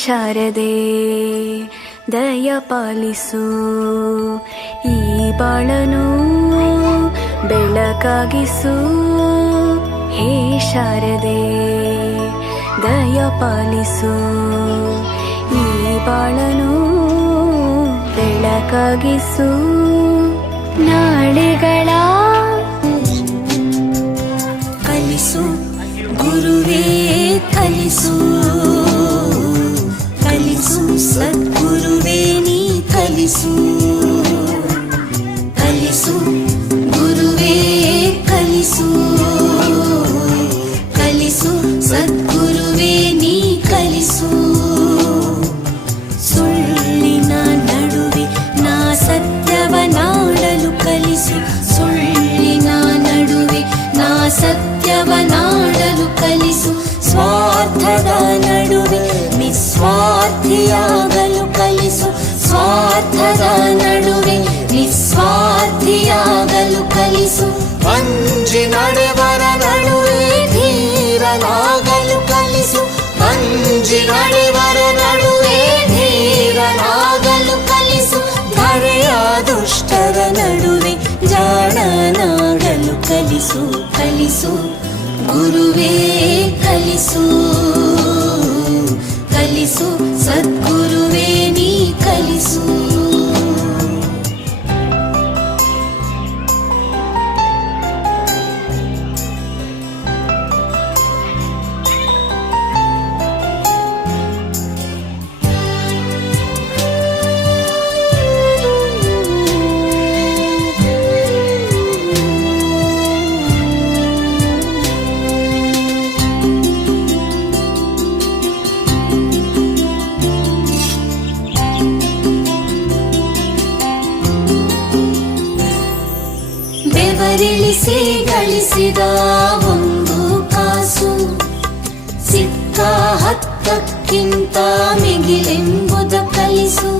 ಶಾರದೆ ದಯ ಪಾಲಿಸು, ಈ ಬಾಳನು ಬೆಳಕಾಗಿಸು. ಹೇ ಶಾರದೆ ದಯ ಪಾಲಿಸು, ಈ ಬಾಳನು ಬೆಳಕಾಗಿಸು. ನಾಳೆಗಳ ಕಲಿಸು ಗುರುವೇ ಕಲಿಸು, ಕಲಿಸು ಸದ್ಗುರುವೇ ನೀ ಕಲಿಸು. ಕಲಿಸು ಗುರುವೇ ಕಲಿಸು, ಕಲಿಸು ಸದ್ಗುರುವೇ ನೀ ಕಲಿಸು. ಸುಳ್ಳಿನ ನಡುವೆ ನಾ ಸತ್ಯವನಾಡಲು ಕಲಿಸು, ಸುಳ್ಳಿನ ನಡುವೆ ನಾ ಸತ್ಯವನಾಡಲು ಕಲಿಸು. ಸ್ವಾರ್ಥದ ನಡುವೆ ನಿಸ್ವಾರ್ಥಿಯಾಗಲು ಕಲಿಸು, ಸ್ವಾರ್ಥದ ನಡುವೆ ನಿಸ್ವಾರ್ಥಿಯಾಗಲು ಕಲಿಸು. ಅಂಜಿ ನಡೆವರ ನಡುವೆ ಧೀರನಾಗಲು ಕಲಿಸು, ಅಂಜಿ ನಡೆವರ ನಡುವೆ ಧೀರನಾಗಲು ಕಲಿಸು. ಧರೆಯ ದುಷ್ಟರ ನಡುವೆ ಜಾಣನಾಗಲು ಕಲಿಸು, ಕಲಿಸು ಗುರುವೇ ಕಲಿಸು, ಕಲಿಸು ಸದ್ಗುರುವೇ ನೀ ಕಲಿಸು. ಬೆವರಿಳಿಸಿ ಗಳಿಸಿದ ಒಂದು ಕಾಸು ಸಿಕ್ಕ ಹತ್ತಕ್ಕಿಂತ ಮಿಗಿಲೆಂಬುದ ಕಲಿಸು.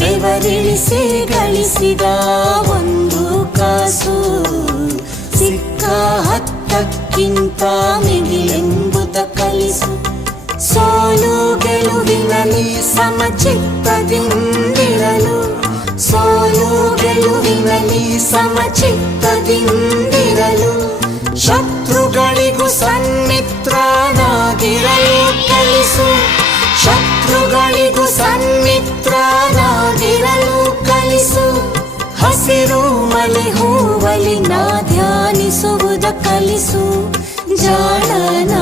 ಬೆವರಿಳಿಸಿ ಗಳಿಸಿದ ಒಂದು ಕಾಸು ಸಿಕ್ಕ ಹತ್ತಕ್ಕಿಂತ ಮಿಗಿಲೆಂಬುದ ಕಲಿಸು. ಸೋಲು ಗೆಲುವಿನಲ್ಲಿ ಸಮಚಿತ್ತದಿಂದಿರಲು, ಸೋಲು ಗೆಲುವಿನಲ್ಲಿ ಸಮಚಿತ್ತದಿಂದಿರಲು. ಶತ್ರುಗಳಿಗೂ ಸನ್ಮಿತ್ರನಾಗಿರಲು ಕಲಿಸು, ಶತ್ರುಗಳಿಗೂ ಸನ್ಮಿತ್ರನಾಗಿರಲು ಕಲಿಸು. ಹಸಿರು ಮಲೆ ಹೂವಲಿ ನಾ ಧ್ಯಾನಿಸುವುದ ಕಲಿಸು, ಜಾಣನ